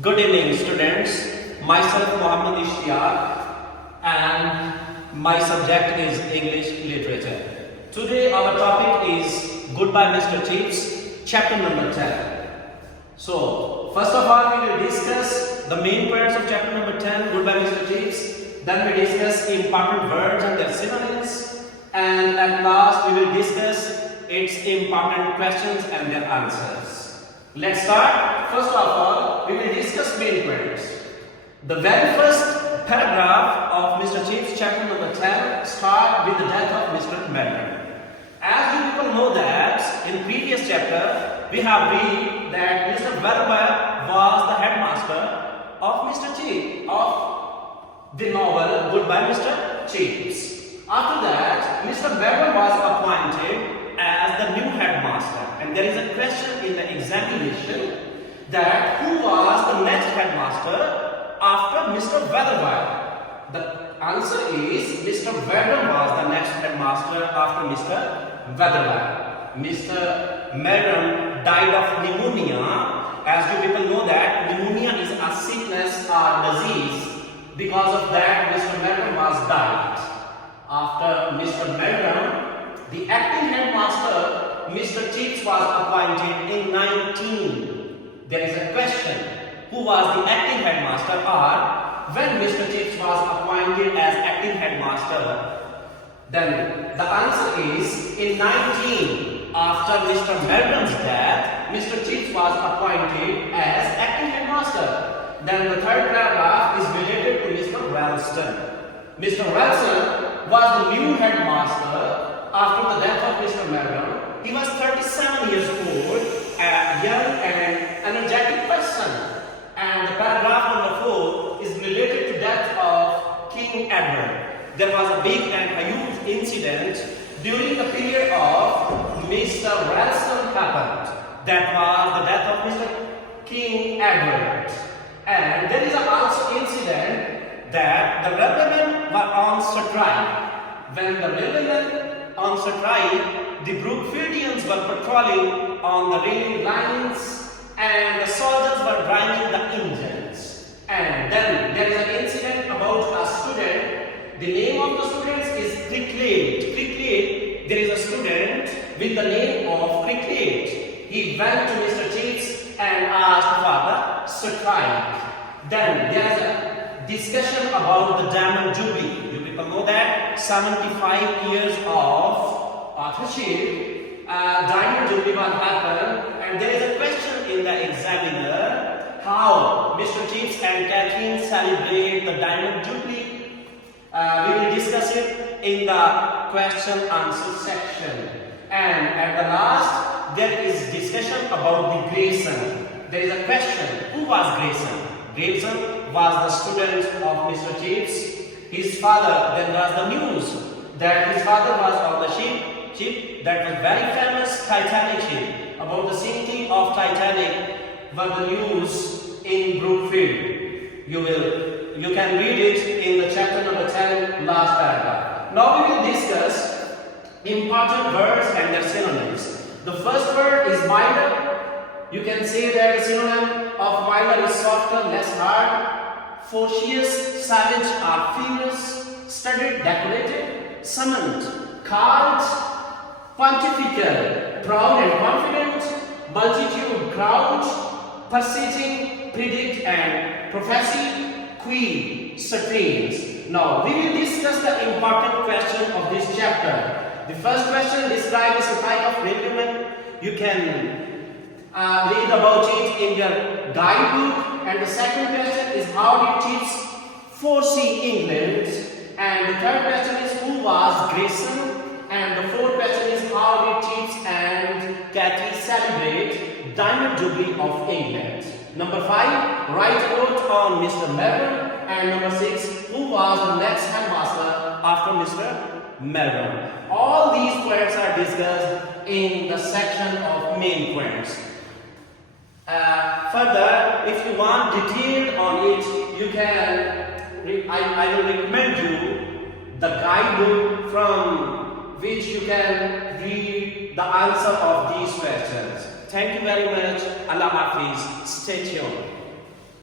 Good evening, students. Myself Mohammed Ishtiyaq and my subject is English Literature. Today our topic is Goodbye Mr.Chips, chapter number 10. So, first of all we will discuss the main parts of chapter number 10, Goodbye Mr.Chips. Then we discuss important words and their synonyms. And at last we will discuss its important questions and their answers. Let's start. First of all, we will discuss main points. The very first paragraph of Mr. Chips chapter number 10 starts with the death of Mr. Melvin. As you people know that in previous chapter we have read that Mr. Verba was the headmaster of Mr. Chips of the novel Goodbye Mr. Chips. After that, Mr. Verba was appointed as the new headmaster, and there is a question in the examination that who was the next headmaster after Mr. Weatherby. The answer is Mr. Weather was the next headmaster after Mr. Weatherby. Mr. Madam died of pneumonia. As you people know that pneumonia is a sickness or disease. Because of that, Mr. Madam was died. After Mr. Madam, the acting headmaster, Mr. Chips, was appointed in 19. There is a question, who was the acting headmaster or when Mr. Chips was appointed as acting headmaster? Then the answer is in 19. After Mr. Melton's death, Mr. Chips was appointed as acting headmaster. Then the third paragraph is related to Mr. Ralston. Mr. Ralston was the new headmaster after the death of Mr. Melton. He was 37 years old, a young and energetic person. And the paragraph number 4 is related to death of King Edward. There was a big and a huge incident during the period of Mr. Ralston happened. That was the death of Mr. King Edward. And there is also incident that the rebellion were on strike. When the rebellion on strike, the Brookfieldians were patrolling on the railway lines and the soldiers were driving the engines. And then there is an incident about a student. The name of the student is Cricklet. Cricklet, there is a student with the name of Cricklet. He went to Mr. Chips and asked for the strike. Then there is a discussion about the Diamond Jubilee. You people know that 75 years of authorship, Diamond Jubilee will happen, and there is a question in the examiner how Mr. Chips and Kathleen celebrate the Diamond Jubilee. We will discuss it in the question answer section. And at the last, there is discussion about the Grayson. There is a question, who was Grayson? Grayson was the student of Mr. Chips. His father, then was the news that his father was on the ship that was very famous Titanic ship. About the sinking of Titanic were the news in Brookfield. You can read it in the chapter number 10 last paragraph. Now we will discuss important words and their synonyms. The first word is milder. You can say that the synonym of milder is softer, less hard, ferocious, savage or furious, studied, decorated, summoned, called, pontifical, proud and confident, multitude, crowd, perceiving, predict and prophecy, queen, supremes. Now we will discuss the important question of this chapter. The first question describes the type of railwayman. You can read about it in your guidebook. And the second question is how did Chips foresee England? And the third question is who was Grayson? And the fourth question is how did Chips and Cathy celebrate Diamond Jubilee of England? Number 5, write a note on Mr. Melbourne. And number 6, who was the next headmaster after Mr. Melbourne? All these points are discussed in the section of main points. Further, if you want detail on it, you can. I will recommend you the guidebook from which you can read the answer of these questions. Thank you very much. Allah Hafiz. Stay tuned.